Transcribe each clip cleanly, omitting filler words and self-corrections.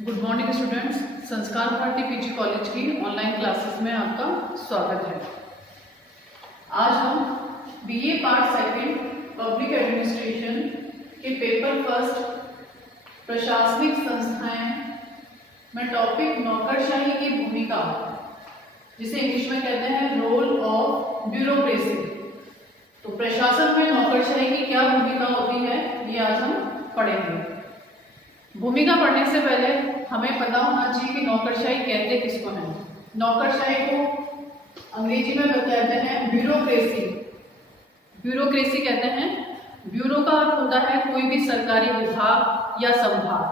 Good morning students. संस्कार Bharti PG college की online classes में आपका स्वागत है। आज हम BA part second public administration के पेपर फर्स्ट प्रशासनिक संस्थाएं में टॉपिक नौकरशाही की भूमिका, जिसे इंग्लिश में कहते हैं रोल ऑफ ब्यूरोक्रेसी। तो प्रशासन में नौकरशाही की क्या भूमिका होती है, ये आज हम पढ़ेंगे। भूमिका पढ़ने से पहले हमें पता होना चाहिए कि नौकरशाही कहते किसको है। नौकरशाही को अंग्रेजी में कहते हैं ब्यूरोक्रेसी। ब्यूरोक्रेसी कहते हैं, ब्यूरो का अर्थ होता है कोई भी सरकारी विभाग या संभाग।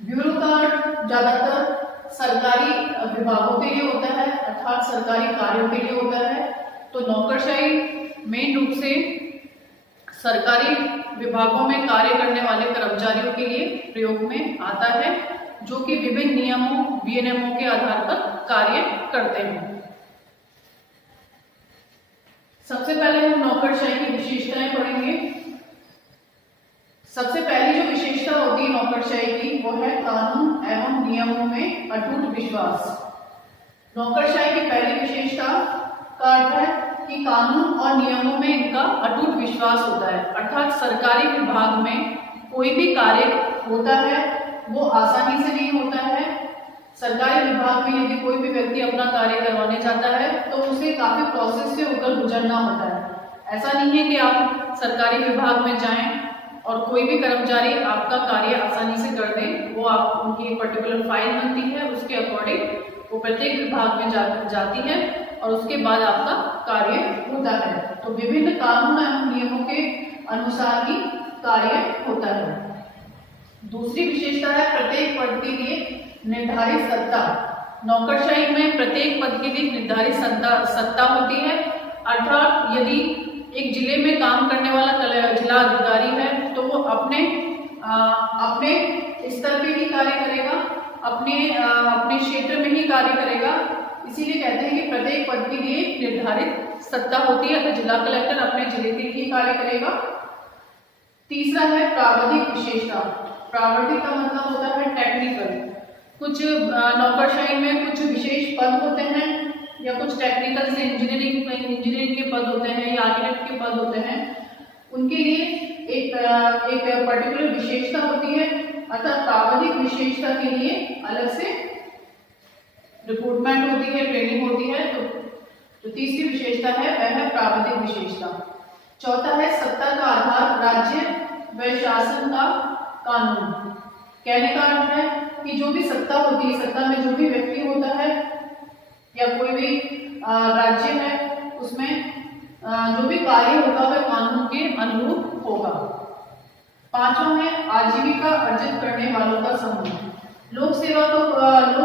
ब्यूरो का अर्थ ज्यादातर सरकारी विभागों के लिए होता है, अर्थात सरकारी कार्यों के लिए होता है। तो नौकरशाही मेन रूप से सरकारी विभागों में कार्य करने वाले कर्मचारियों के लिए प्रयोग में आता है, जो कि विभिन्न नियमों विनियमों के आधार पर कार्य करते हैं। सबसे पहले हम नौकरशाही की विशेषताएं पढ़ेंगे। सबसे पहली जो विशेषता होती है नौकरशाही की, वो है कानून एवं नियमों में अटूट विश्वास। नौकरशाही की पहली विशेषता का अर्थ है कि कानून और नियमों में इनका अटूट विश्वास होता है, अर्थात सरकारी विभाग में कोई भी कार्य होता है वो आसानी से नहीं होता है। सरकारी विभाग में यदि कोई भी व्यक्ति अपना कार्य करवाने जाता है तो उसे काफी प्रोसेस से होकर गुजरना होता है। ऐसा नहीं है कि आप सरकारी विभाग में जाएं और कोई भी कर्मचारी आपका कार्य आसानी से कर दे। वो आप उनकी पर्टिकुलर फाइल बनती है, उसके अकॉर्डिंग वो प्रत्येक विभाग में जाती है और उसके बाद आपका कार्य होता है। तो विभिन्न कानून एवं नियमों के अनुसार ही कार्य होता है। दूसरी विशेषता है प्रत्येक पद के लिए निर्धारित सत्ता। नौकरशाही में प्रत्येक पद के लिए निर्धारित सत्ता होती है, अर्थात यदि एक जिले में काम करने वाला जिला अधिकारी है तो वो अपने स्तर पे ही कार्य करेगा, अपने क्षेत्र में ही कार्य करेगा। इसीलिए कहते हैं कि प्रत्येक पद के लिए निर्धारित सत्ता होती है। तो जिला कलेक्टर अपने जिले के लिए कार्य करेगा। तीसरा है प्रावधिक विशेषता। प्रावधिक का मतलब होता है टेक्निकल। कुछ नौकरशाही में कुछ विशेष पद होते हैं या कुछ टेक्निकल से इंजीनियरिंग के पद होते हैं या आर्किटेक्ट के पद होते हैं। उनके लिए एक पर्टिकुलर विशेषता होती है, अर्थात प्रावधिक विशेषता के लिए अलग से रिक्रूटमेंट होती है, ट्रेनिंग होती है। तो जो तीसरी विशेषता है वह है प्रावधिक विशेषता। चौथा है सत्ता का आधार राज्य व शासन का कानून। कहने का अर्थ है कि जो भी सत्ता होती है, सत्ता में जो भी व्यक्ति होता है या कोई भी राज्य है, उसमें जो भी कार्य होगा वह कानून के अनुरूप होगा। पांचवा है आजीविका अर्जित करने वालों का समूह। लोक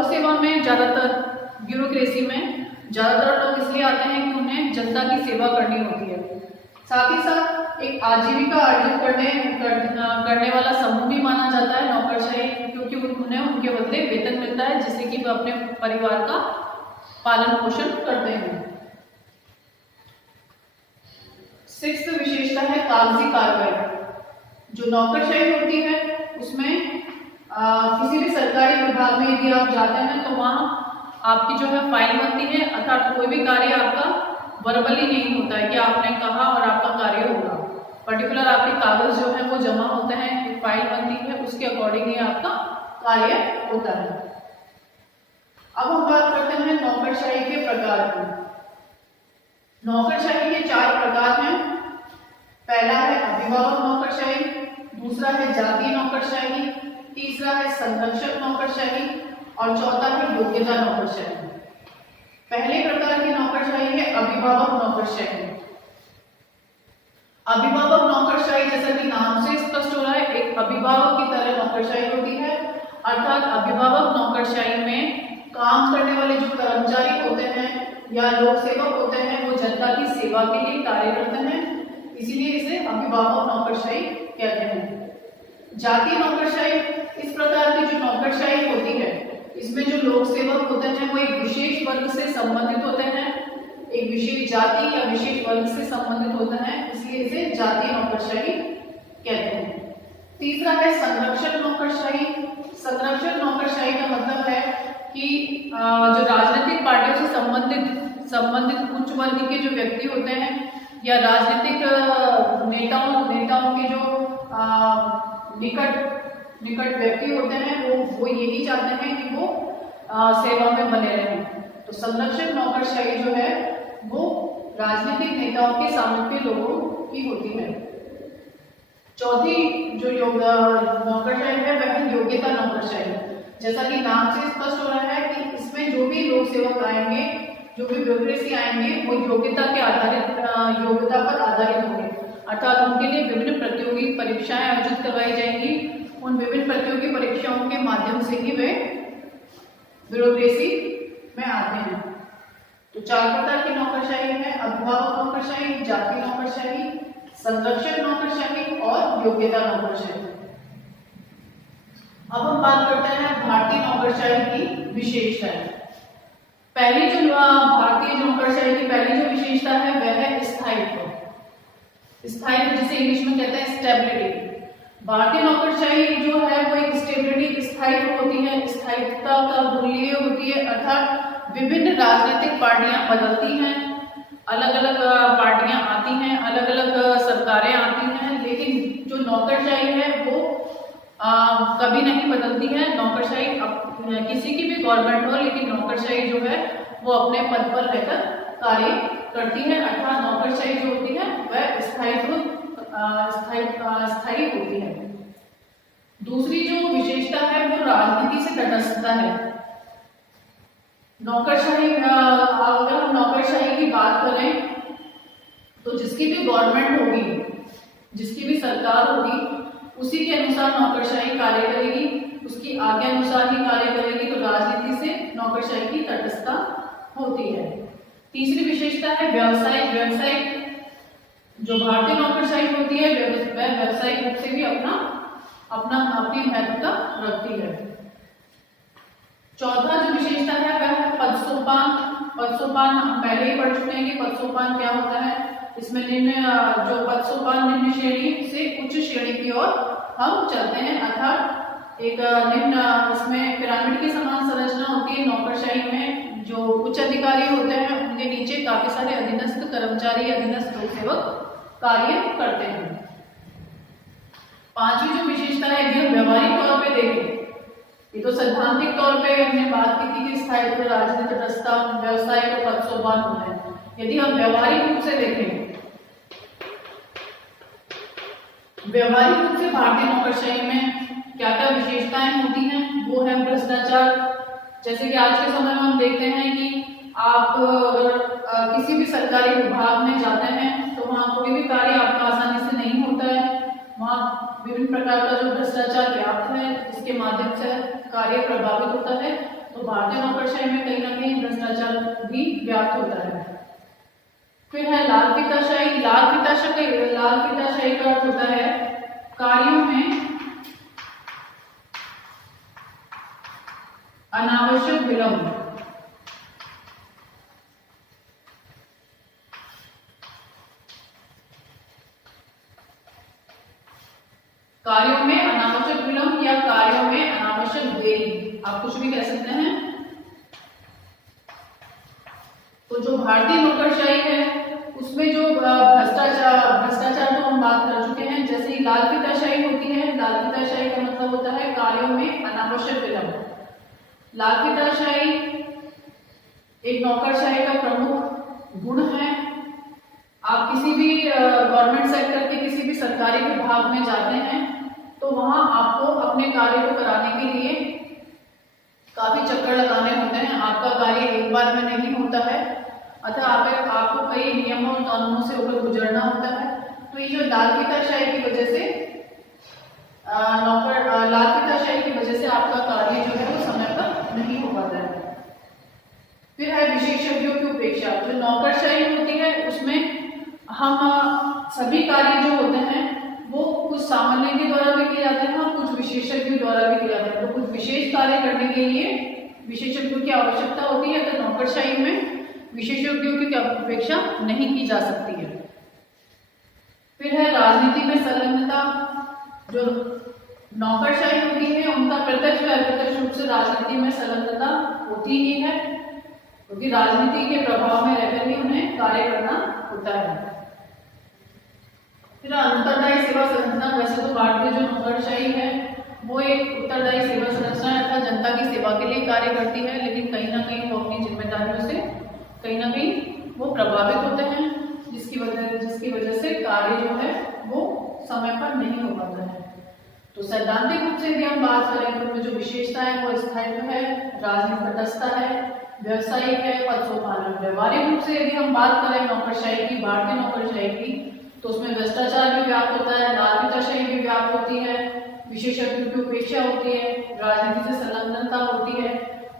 सेवा में ज्यादातर ब्यूरोक्रेसी में ज्यादातर लोग इसलिए आते हैं कि उन्हें जनता की सेवा करनी होती है। साथ ही साथ एक आजीविका अर्जित करने वाला समूह भी माना जाता है नौकरशाही, क्योंकि उन्हें उनके बदले वेतन मिलता है, जिससे कि वे अपने परिवार का पालन पोषण करते हैं। सिक्स्थ विशेषता है कागजी कार्रवाई। जो नौकरशाही होती है उसमें किसी भी सरकारी विभाग में यदि आप जाते हैं तो वहाँ आपकी जो है फाइल बनती है, अर्थात कोई भी कार्य आपका वर्बली नहीं होता है कि आपने कहा और आपका कार्य होगा। पर्टिकुलर आपके कागज जो है वो जमा होते हैं, एक फाइल बनती है, उसके अकॉर्डिंग ही आपका कार्य होता है। अब हम बात करते हैं नौकरशाही के प्रकार की। नौकरशाही के 4 प्रकार हैं। पहला है अभिभावक नौकरशाही, दूसरा है जातीय नौकरशाही, तीसरा है संरक्षक नौकरशाही और चौथा है योग्यता नौकरशाही। पहले प्रकार की नौकरशाही है अभिभावक नौकरशाही। अभिभावक नौकरशाही जैसा कि नाम से स्पष्ट हो रहा है, एक अभिभावक की तरह नौकरशाही होती है, अर्थात अभिभावक नौकरशाही में काम करने वाले जो कर्मचारी होते हैं या लोक सेवक होते हैं वो जनता की सेवा के लिए कार्य करते हैं, इसीलिए इसे अभिभावक नौकरशाही कहते हैं। जातीय नौकरशाही इस प्रकार की जो नौकरशाही होती है, इसमें जो लोक सेवक होते हैं वो एक विशेष वर्ग से संबंधित होते हैं, एक विशेष जाति या विशेष वर्ग से संबंधित होते हैं, इसलिए इसे जातीय नौकरशाही कहते हैं। तीसरा है संरक्षक नौकरशाही। संरक्षक नौकरशाही का मतलब है कि जो राजनीतिक पार्टियों से संबंधित उच्च वर्ग के जो व्यक्ति होते हैं या राजनीतिक नेताओं के जो निकट व्यक्ति होते हैं वो यही चाहते हैं कि वो सेवा में बने रहें। तो संरक्षक नौकरशाही जो है वो राजनीतिक नेताओं के सामने के लोगों की होती है। चौथी जो नौकरशाही है वह है योग्यता नौकरशाही। जैसा कि नाम से स्पष्ट हो रहा है कि इसमें जो भी लोक सेवक आएंगे, जो भी ब्यूरोक्रेसी आएंगे, वो योग्यता पर आधारित होंगे, अर्थात उनके लिए विभिन्न प्रतियोगी परीक्षाएं आयोजित करवाई जाएंगी। उन विभिन्न प्रतियोगी परीक्षाओं के माध्यम से ही वे ब्यूरोक्रेसी में आते हैं। तो 4 प्रकार की नौकरशाही है: अभिभावक नौकरशाही, जाति नौकरशाही, संरक्षक नौकरशाही और योग्यता नौकरशाही। अब हम बात करते हैं भारतीय नौकरशाही की विशेषताएं। पहली जो भारतीय नौकरशाही की पहली जो विशेषता है वह है स्थायित्व, जिसे इंग्लिश में कहते हैं स्टेबिलिटी। भारतीय नौकरशाही जो है वो एक स्टेबिलिटी, स्थायित्व होती है, स्थायित्वता का मूल्य होती है, अर्थात विभिन्न राजनीतिक पार्टियां बदलती हैं, अलग अलग पार्टियां आती हैं, अलग अलग सरकारें आती हैं, लेकिन जो नौकरशाही है वो कभी नहीं बदलती है। नौकरशाही किसी की भी गवर्नमेंट हो, लेकिन नौकरशाही जो है वो अपने पद पर रहकर कार्य करती है, अर्थात नौकरशाही जो होती है वह स्थायी होती है। दूसरी जो विशेषता है वो राजनीति से तटस्थता है। नौकरशाही, अगर हम नौकरशाही की बात करें तो जिसकी भी गवर्नमेंट होगी, जिसकी भी सरकार होगी, उसी के अनुसार नौकरशाही कार्य करेगी, उसकी आज्ञा अनुसार ही कार्य करेगी। तो राजनीति से नौकरशाही की तटस्थता होती है। तीसरी विशेषता है व्यावसायिक। जो भारतीय नौकरशाही होती है वह व्यावसायिक रूप से भी अपनी महत्वता रखती है। चौथा जो विशेषता है वह है पदसोपान हम पहले ही पढ़ चुके हैं कि पदसोपान क्या होता है। इसमें निम्न श्रेणी से उच्च श्रेणी की ओर हम चलते हैं, अर्थात एक निम्न इसमें पिरामिड की समान संरचना होती है। नौकरशाही में जो उच्च अधिकारी होते हैं उनके नीचे काफी सारे अधीनस्थ कर्मचारी, अधीनस्थ लोक सेवक कार्य करते हैं। पांचवी जो विशेषता है यदि हम व्यवहारिक तौर पे देखें, ये तो सैद्धांतिक तौर पे हमने बात की थी कि स्थायित्व, राजनीतिक तटस्थता, व्यवसाय और पदसोपान होना है। यदि हम व्यवहारिक रूप से देखें, व्यवहारिक रूप से भारतीय नौकरशाही में क्या क्या विशेषताएं होती हैं वो है भ्रष्टाचार। जैसे कि आज के समय में हम देखते हैं कि आप किसी भी सरकारी विभाग में जाते हैं तो वहाँ कोई भी कार्य आपका आसानी से नहीं होता है, वहाँ विभिन्न प्रकार का जो भ्रष्टाचार व्याप्त है, इसके माध्यम से कार्य प्रभावित होता है। तो भारतीय नौकरशाही में कहीं ना कहीं भ्रष्टाचार भी व्याप्त होता है। फिर है लाल फीताशाही। लाल फीताशाही का अर्थ होता है कार्यों में अनावश्यक विलंब। कार्यों में अनावश्यक विलंब या कार्यों में अनावश्यक देरी, आप कुछ भी कह सकते हैं। तो जो भारतीय नौकरशाही है उसमें जो भ्रष्टाचार तो हम बात कर चुके हैं। जैसे ही लाल फीताशाही होती है, लाल फीताशाही का मतलब होता है कार्यों में अनावश्यक विलंब। लाल फीताशाही एक नौकरशाही का प्रमुख गुण है। आप किसी भी गवर्नमेंट सेक्टर के किसी भी सरकारी विभाग में जाते हैं तो वहां आपको अपने कार्य को कराने के लिए काफी चक्कर लगाने होते हैं। आपका कार्य एक बार में नहीं होता है, अतः आपको कई नियमों और कानूनों से होकर गुजरना होता है। तो ये जो लाल फीताशाही की वजह से आपका कार्य जो है वो समय पर नहीं हो पाता है। फिर है विशेषज्ञों की उपेक्षा। जो नौकरशाही होती है उसमें हम सभी कार्य जो होते हैं वो कुछ सामान्य के द्वारा भी किए जाते हैं और कुछ विशेषज्ञों द्वारा भी किए जाते हैं। तो कुछ विशेष कार्य करने के लिए विशेषज्ञों की आवश्यकता होती है, तो नौकरशाही में विशेषज्ञों की अपेक्षा नहीं की जा सकती है। फिर है राजनीति में संलग्नता। जो नौकरशाही होती है उनका उनका प्रत्यक्ष व अप्रत्यक्ष रूप से राजनीति में संलग्नता होती ही है, क्योंकि राजनीति के प्रभाव में रहकर ही उन्हें कार्य करना होता है। फिर उत्तरदायी सेवा संरचना, वैसे तो भारतीय जो नौकरशाही है वो एक उत्तरदायी सेवा संरचना है अर्थात जनता की सेवा के लिए कार्य करती है, लेकिन कहीं ना कहीं वो अपनी जिम्मेदारियों से कहीं ना कहीं वो प्रभावित होते हैं, जिसकी वजह से कार्य जो है वो समय पर नहीं हो पाता है। तो सैद्धांतिक रूप से यदि हम बात करें तो उनमें जो विशेषता है वो स्थायित्व है, राजनीतिक तटस्थता है, व्यवसायिक है, पद सोपान। व्यवहारिक रूप से यदि हम बात करें नौकरशाही की, भारतीय नौकरशाही की, तो उसमें भ्रष्टाचार भी व्याप्त होता है, लालफिताशाही भी व्याप्त होती है, विशेषज्ञों की उपेक्षा होती है, राजनीति से संलग्नता होती है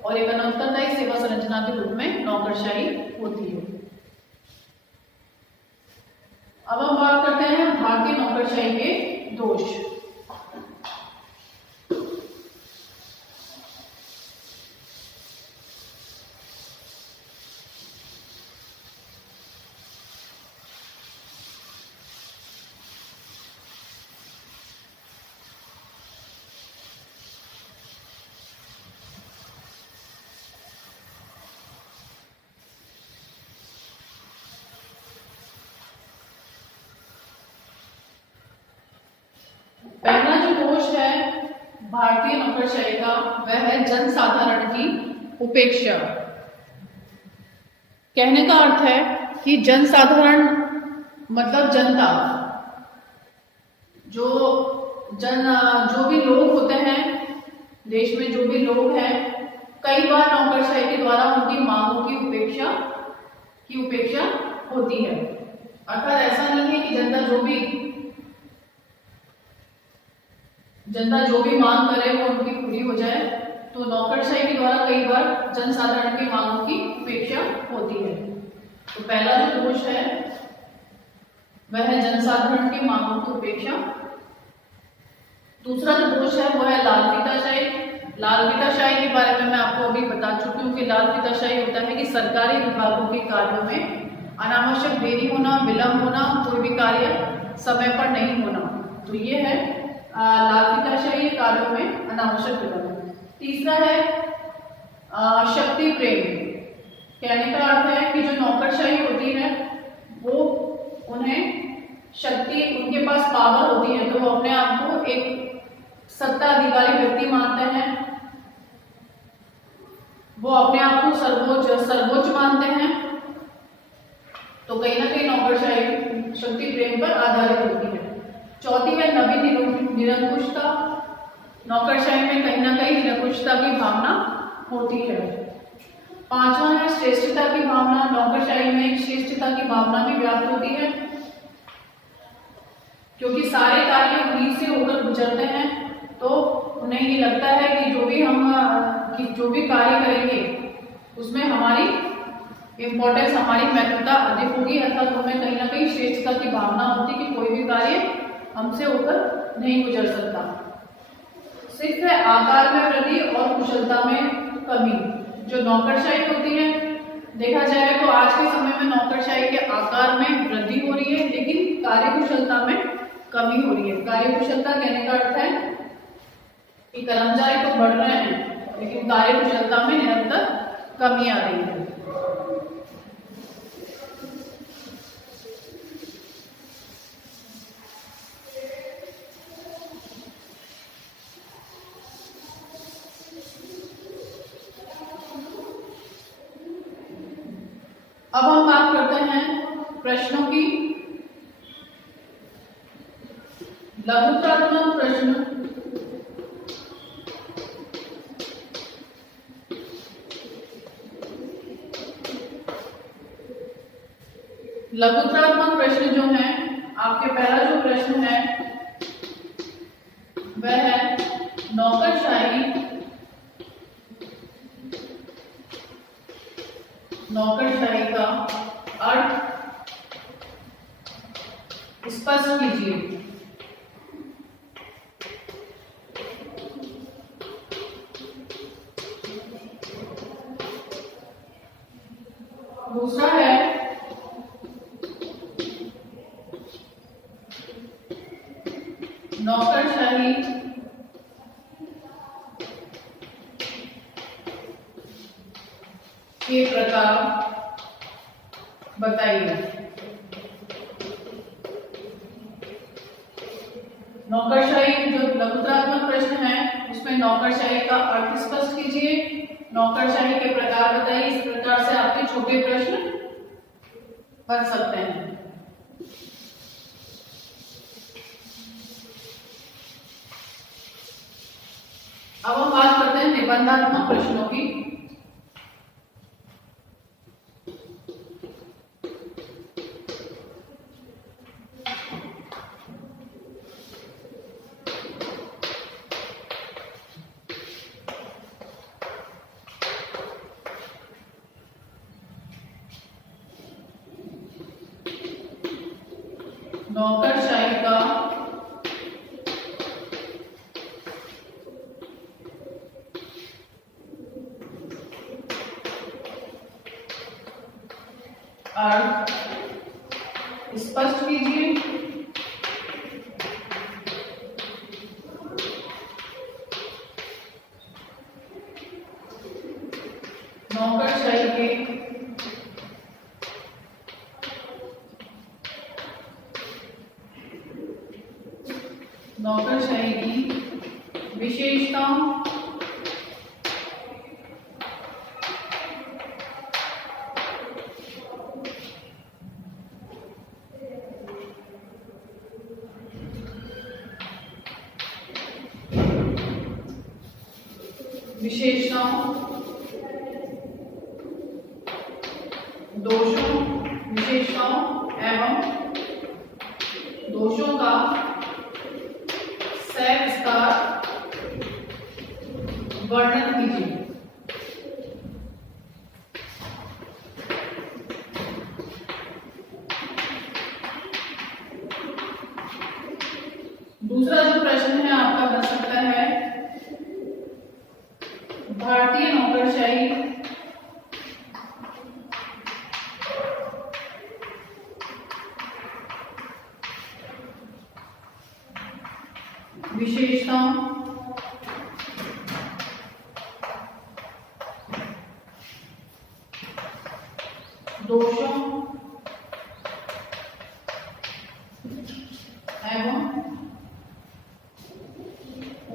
और एक अनंतरदायी सेवा संरचना के रूप में नौकरशाही होती है। अब हम बात करते हैं भारतीय नौकरशाही के दोष। पहला जो दोष है भारतीय नौकरशाही का वह है जनसाधारण की उपेक्षा। कहने का अर्थ है कि जनसाधारण मतलब जनता, जो भी लोग होते हैं देश में, जो भी लोग हैं, कई बार नौकरशाही के द्वारा उनकी मांगों की उपेक्षा होती है। अर्थात ऐसा नहीं है कि जनता जो भी मांग करे वो उनकी पूरी हो जाए, तो नौकरशाही के द्वारा कई बार जनसाधारण की मांगों की उपेक्षा होती है। तो पहला जो दोष है वह है जनसाधारण की मांगों की उपेक्षा। दूसरा जो दोष है वो है लालफिताशाही। लालफिताशाही के बारे में मैं आपको अभी बता चुकी हूँ कि लालफिताशाही होता है कि सरकारी विभागों के कार्यों में अनावश्यक देरी होना, विलंब होना, कोई भी कार्य समय पर नहीं होना। तो ये है लालफिताशाही कार्यों में अनावश्यक विलंब। तीसरा है शक्ति प्रेम। कहने का अर्थ है कि जो नौकरशाही होती है वो उन्हें शक्ति, उनके पास पावर होती है, तो वो अपने आप को एक सत्ता अधिकारी व्यक्ति मानते हैं, वो अपने आप को सर्वोच्च मानते हैं। तो कहीं ना कहीं नौकरशाही शक्ति प्रेम पर आधारित होती है। चौथी है नवीन निरंकुशता। नौकरशाही में कहीं ना कहीं निरंकुशता की भावना होती है। पांचवा है श्रेष्ठता की भावना। नौकरशाही में श्रेष्ठता की भावना भी व्याप्त होती है, क्योंकि सारे कार्य उन्हीं से होकर गुजरते हैं, तो उन्हें ये लगता है कि जो भी कार्य करेंगे उसमें हमारी इम्पोर्टेंस, हमारी महत्वता अधिक होगी। अर्थात हमें कहीं ना कहीं श्रेष्ठता की भावना होती है कि कोई भी कार्य हमसे होकर नहीं गुजर सकता। सिर्फ है आकार में वृद्धि और कुशलता में कमी। जो नौकरशाही होती है, देखा जाए तो आज के समय में नौकरशाही के आकार में वृद्धि हो रही है, लेकिन कार्यकुशलता में कमी हो रही है। कार्यकुशलता कहने का अर्थ है कि कर्मचारी तो बढ़ रहे हैं, लेकिन कार्यकुशलता में निरंतर कमी आ रही है। अब हम बात करते हैं प्रश्नों की। लघुत्रात्मक प्रश्न। लघुत्रात्मक प्रश्न जो है, आपके पहला जो प्रश्न है वह है नौकरशाही का अर्थ स्पष्ट कीजिए। दूसरा है नौकरशाही के प्रकार बताइए। नौकरशाही जो लघुतरात्मक प्रश्न है उसमें नौकरशाही का अर्थ स्पष्ट कीजिए, नौकरशाही के प्रकार बताइए। इस प्रकार से आपके छोटे प्रश्न बन सकते हैं। अब हम बात करते हैं निबंधात्मक प्रश्नों की। नौकरशाही का अर्थ स्पष्ट कीजिए। नौकरशाही के नौकरशाही की विशेषताओं दोषों विशेषताओं एवं दोषों का सविस्तार वर्णन कीजिए। दूसरा जो प्रश्न है आपका बन सकता है भारतीय नौकरशाही विशेषताओं दोषों एवं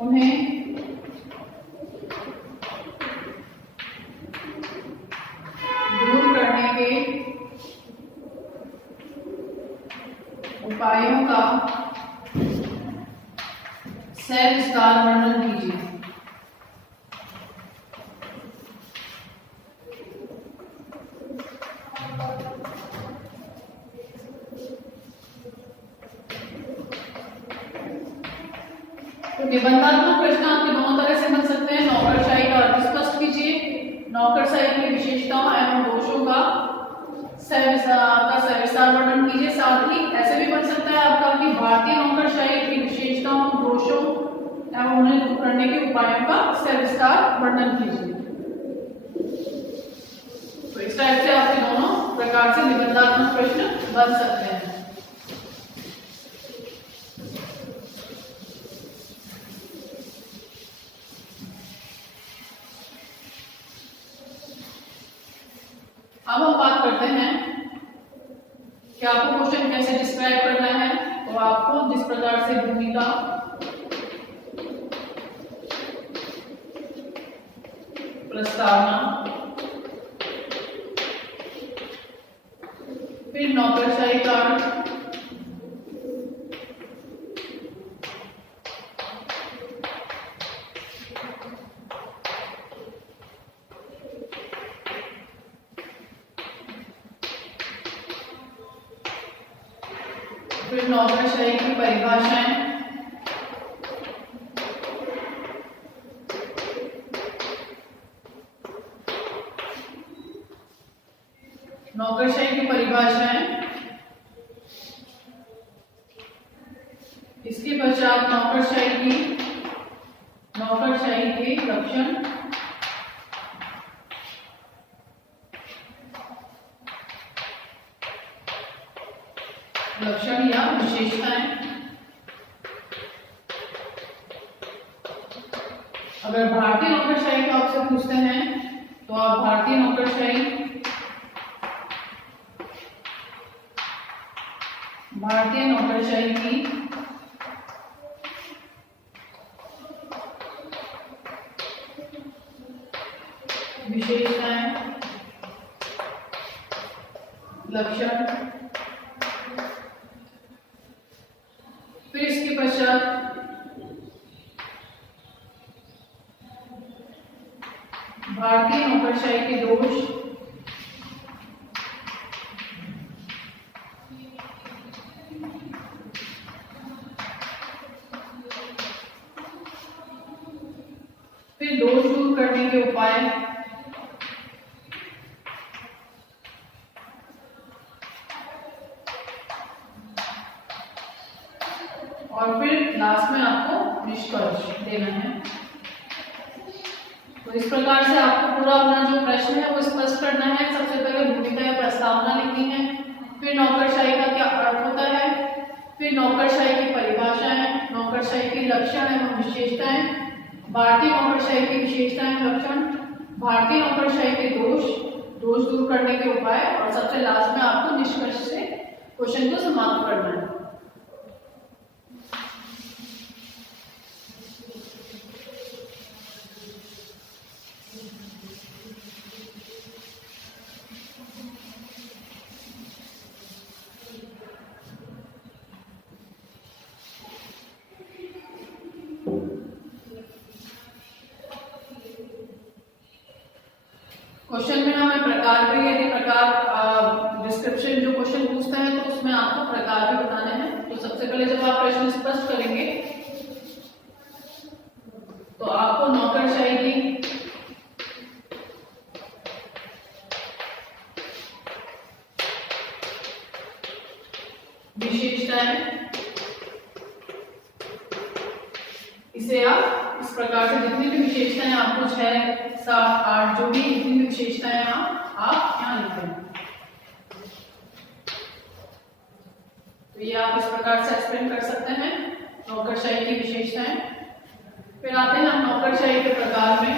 उन्हें दूर करने के उपायों का सविस्तार वर्णन कीजिए। तो निबंधात्मक प्रश्न आपके दोनों तरह से बन सकते हैं। नौकरशाही का अर्थ स्पष्ट कीजिए, नौकरशाही की विशेषताओं एवं दोषों का सविस्तार वर्णन कीजिए। साथ ही ऐसे भी बन सकता है आपका कि भारतीय नौकरशाही की विशेषताओं दोषों एवं उन्हें दूर करने के उपायों का सविस्तार वर्णन कीजिए। तो इस टाइप से आपके दोनों प्रकार से निबंधात्मक प्रश्न बन सकते हैं। अब हम बात करते हैं कि आपको क्वेश्चन कैसे डिस्क्राइब करना है। तो आपको जिस प्रकार से भूमिका, प्रस्तावना, फिर नौकरशाही का अर्थ, फिर नौकरशाही की परिभाषाएं, नौकरशाही की परिभाषाएं, इसके पश्चात नौकरशाही के लक्षण, लक्षण या विशेषताएं। अगर भारतीय नौकरशाही को आपसे पूछते हैं तो आप भारतीय नौकरशाही की विशेषताएं, लक्षण, फिर इसके पश्चात भारतीय नौकरशाही के दोष, फिर दोष दूर करने के उपाय, और फिर लास्ट में आपको निष्कर्ष देना है। तो इस प्रकार से आपको पूरा अपना जो प्रश्न है वो स्पष्ट करना है। सबसे पहले भूमिका या प्रस्तावना लिखनी है, फिर नौकरशाही का क्या अर्थ होता है, फिर नौकरशाही की परिभाषाएं, नौकरशाही के लक्षण एवं विशेषताएं, भारतीय नौकरशाही की विशेषताएं एवं लक्षण, भारतीय नौकरशाही के दोष दूर करने के उपाय, और सबसे लास्ट में आपको निष्कर्ष से क्वेश्चन को समाप्त करना है। क्वेश्चन में हमें प्रकार भी, यदि प्रकार डिस्क्रिप्शन जो क्वेश्चन पूछता है तो उसमें आपको प्रकार भी बताने हैं। तो सबसे पहले जब आप प्रश्न स्पष्ट करेंगे तो आपको नौकरशाही की विशेषताएं, इसे आप इस प्रकार से जितनी भी विशेषताएं आपको 6, 7, 8 जो भी जितनी भी विशेषताएं आप यहाँ लिखें। तो ये आप इस प्रकार से एक्सप्लेन कर सकते हैं नौकरशाही की विशेषताएं। फिर आते हैं हम नौकरशाही के प्रकार में।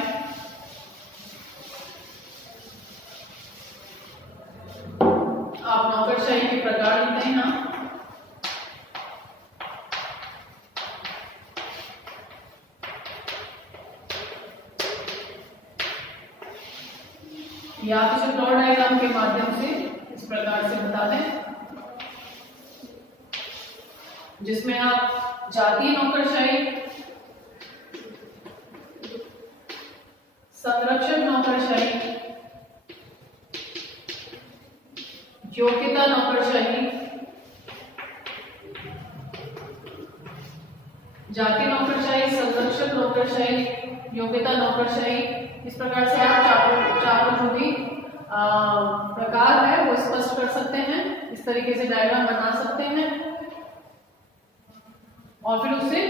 आप नौकरशाही के प्रकार लिखते हैं यहाँ। या आप इसे प्लॉट डायग्राम के माध्यम से इस प्रकार से बता दें, जिसमें आप जातीय नौकरशाही, संरक्षक नौकरशाही, योग्यता नौकरशाही, जातीय नौकरशाही, संरक्षक नौकरशाही, योग्यता नौकरशाही, इस प्रकार से आप चारों जो भी प्रकार है वो स्पष्ट कर सकते हैं। इस तरीके से डायग्राम बना सकते हैं और फिर उससे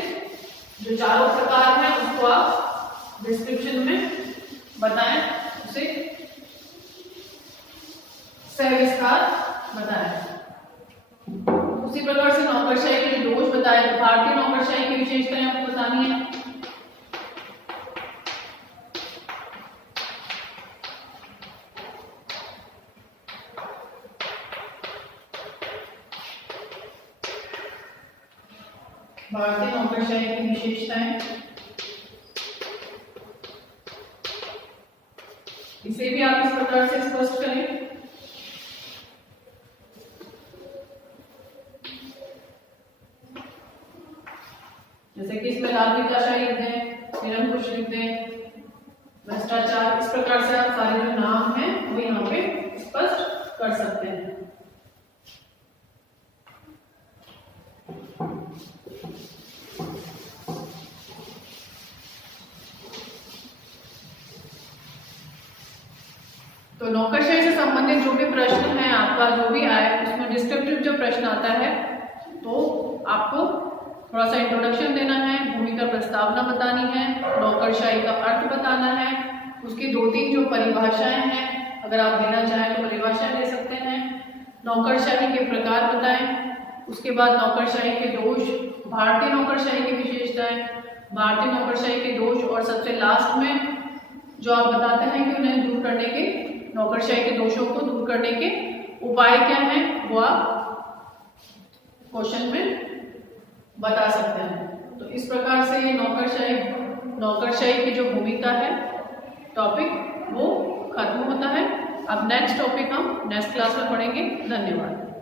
जो चारों प्रकार है उसको आप डिस्क्रिप्शन में बताएं, उसे सविस्तार बताएं। उसी प्रकार से नौकरशाही के दोष बताए, भारतीय नौकरशाही की विशेषताएं आपको बतानी है। भारतीय नौकरशाही की विशेषताएं, इसे भी आप इस प्रकार से स्पष्ट करें। जैसे कि इसमें लालफिताशाही लिख दें, निरंकुश लिख दें, भ्रष्टाचार, इस प्रकार से आप सारे जो नाम हैं वो यहाँ पे स्पष्ट कर सकते हैं। तो नौकरशाही से संबंधित जो भी प्रश्न है आपका जो भी आए उसमें डिस्क्रिप्टिव जो प्रश्न आता है तो आपको थोड़ा सा इंट्रोडक्शन देना है, भूमिका प्रस्तावना बतानी है, नौकरशाही का अर्थ बताना है, उसकी 2-3 जो परिभाषाएं हैं अगर आप देना चाहें तो परिभाषाएं दे सकते हैं, नौकरशाही के प्रकार बताएं, उसके बाद नौकरशाही के दोष, भारतीय नौकरशाही की विशेषताएं, भारतीय नौकरशाही के दोष, और सबसे लास्ट में जो आप बताते हैं कि उन्हें दूर करने के, नौकरशाही के दोषों को दूर करने के उपाय क्या हैं, वो आप क्वेश्चन में बता सकते हैं। तो इस प्रकार से ये नौकरशाही की जो भूमिका है टॉपिक वो खत्म होता है। अब नेक्स्ट टॉपिक हम नेक्स्ट क्लास में पढ़ेंगे। धन्यवाद।